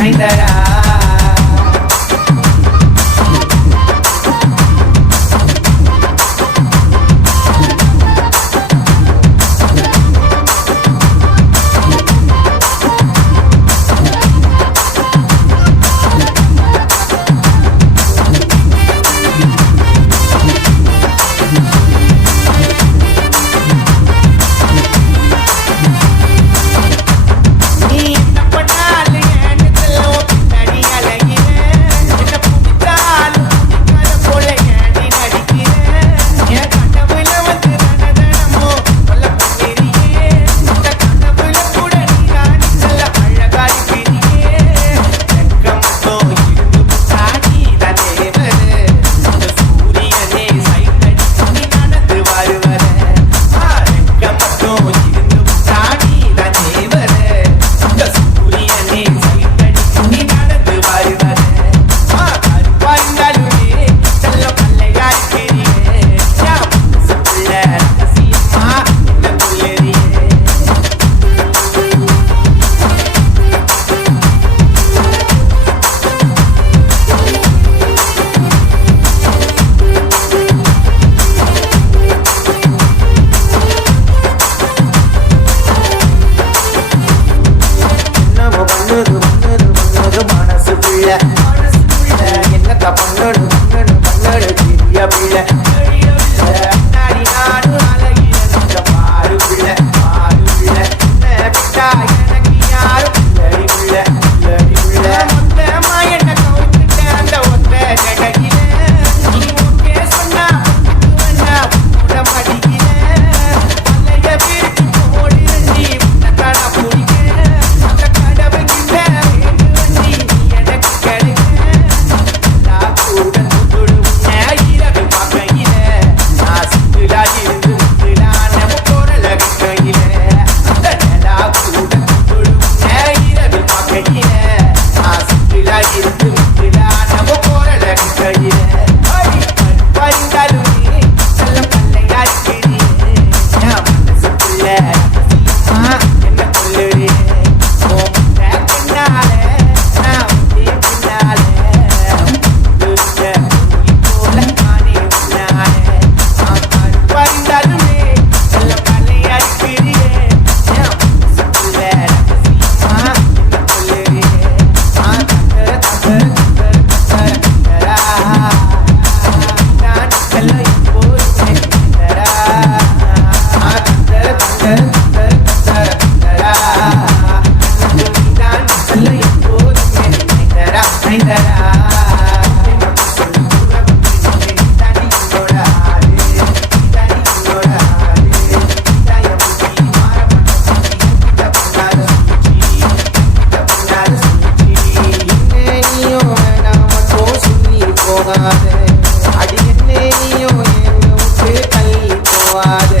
ஐந்தரா என்னத்த பண்ணடு பண்ணடு பண்ணடு பெரிய பிள்ளை நாடி நாடு அழகிய பாரு பிள்ளை பாரு பிள்ளை பிட்டா எனக்கு யாரும் பிள்ளை பிள்ளை பிள்ளை பிள்ளை மொத்தமா என்ன கவுத்துட்ட அந்த ஒத்த ஜடகில நீ ஓகே சொன்னா வேணா கூட மடிக்கில பழைய பிரிச்சு போடி நீ கடை பிடிக்க அந்த கடவை கிட்ட வண்டி எனக்கு கிடைக்க அடி என்னையோ எங்க விட்டு தள்ளி போவாது